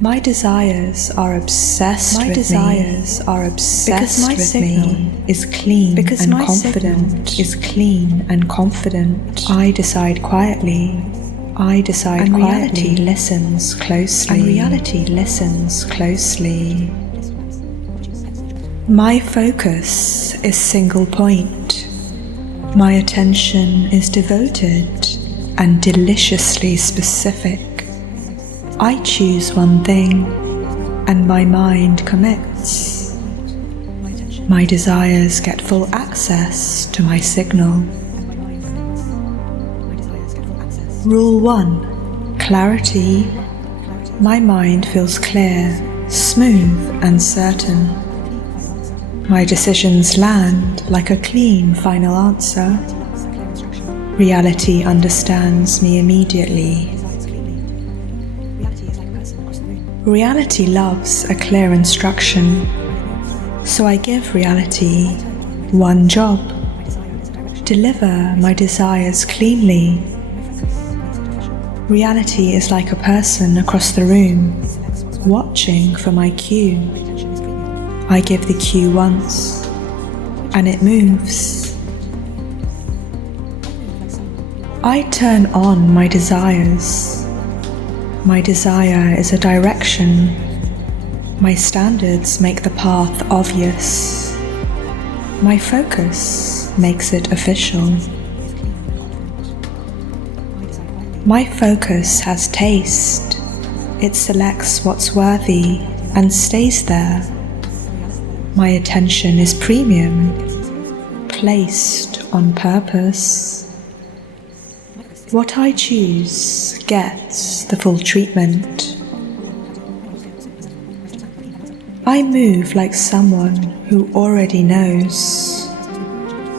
My desires are obsessed with me. Because my signal is clean and confident. I decide quietly. And reality listens closely. My focus is single point. My attention is devoted and deliciously specific. I choose one thing, and my mind commits. My desires get full access to my signal. Rule 1. Clarity. My mind feels clear, smooth, and certain. My decisions land like a clean final answer. Reality understands me immediately. Reality loves a clear instruction, so I give reality one job: deliver my desires cleanly. Reality is like a person across the room, watching for my cue. I give the cue once, and it moves. I turn on my desires. My desire is a direction. My standards make the path obvious. My focus makes it official. My focus has taste. It selects what's worthy and stays there. My attention is premium, placed on purpose. What I choose gets the full treatment. I move like someone who already knows.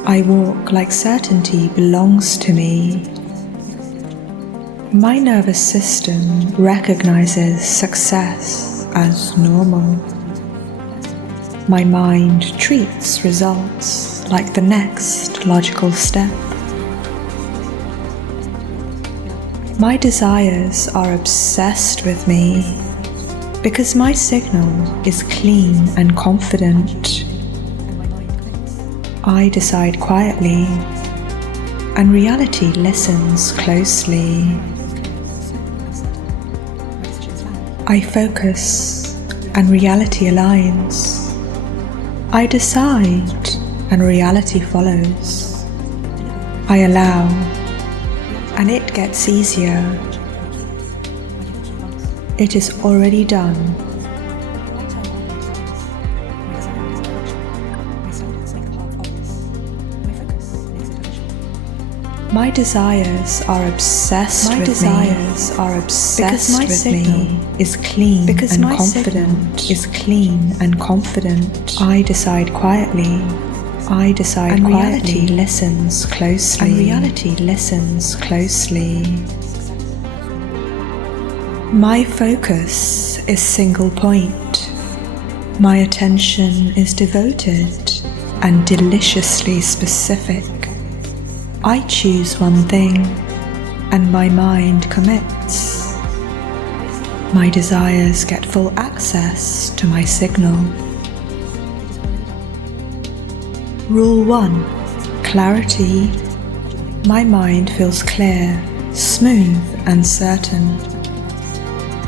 I walk like certainty belongs to me. My nervous system recognizes success as normal. My mind treats results like the next logical step. My desires are obsessed with me because my signal is clean and confident. I decide quietly, and reality listens closely. I focus, and reality aligns. I decide, and reality follows. I allow, and it gets easier. It is already done. My desires are obsessed with me. Because my signal is clean and confident. I decide quietly. And reality listens closely. My focus is single point. My attention is devoted and deliciously specific. I choose one thing, and my mind commits. My desires get full access to my signal. Rule 1. Clarity. My mind feels clear, smooth, and certain.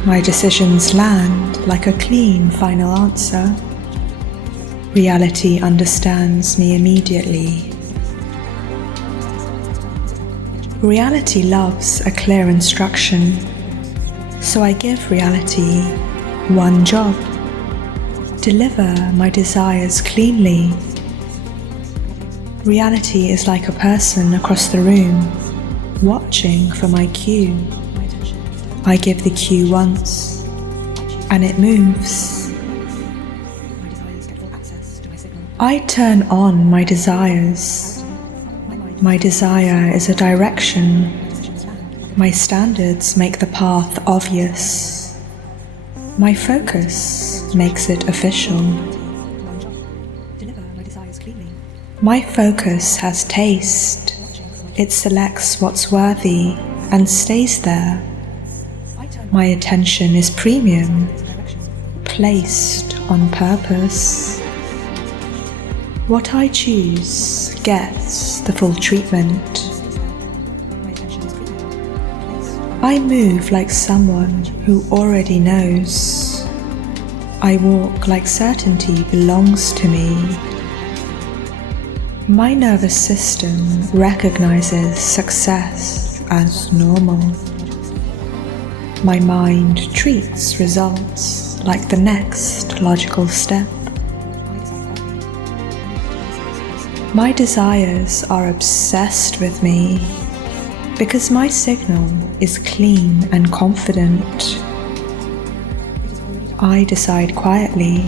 My decisions land like a clean final answer. Reality understands me immediately. Reality loves a clear instruction, so I give reality one job: deliver my desires cleanly. Reality is like a person across the room, watching for my cue. I give the cue once, and it moves. I turn on my desires. My desire is a direction. My standards make the path obvious. My focus makes it official. My focus has taste. It selects what's worthy and stays there. My attention is premium, placed on purpose. What I choose gets the full treatment. I move like someone who already knows. I walk like certainty belongs to me. My nervous system recognizes success as normal. My mind treats results like the next logical step. My desires are obsessed with me because my signal is clean and confident. I decide quietly,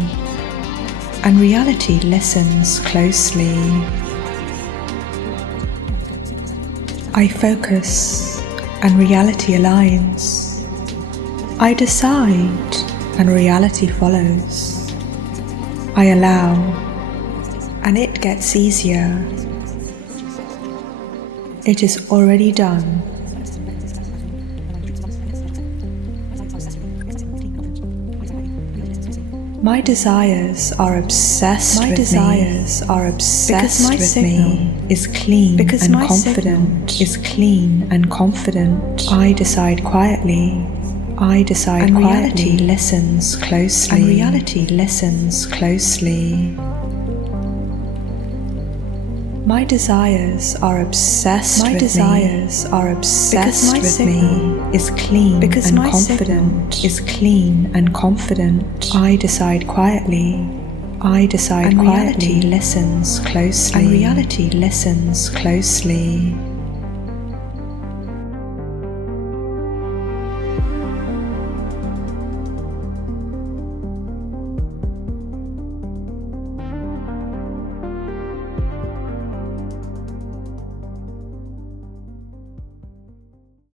and reality listens closely. I focus, and reality aligns. I decide, and reality follows. I allow, and it gets easier. It is already done. My desires are obsessed with me. Because my signal is clean and confident. I decide quietly. And reality listens closely. My desires are obsessed with me. Because my signal is clean and confident. I decide quietly. And reality listens closely.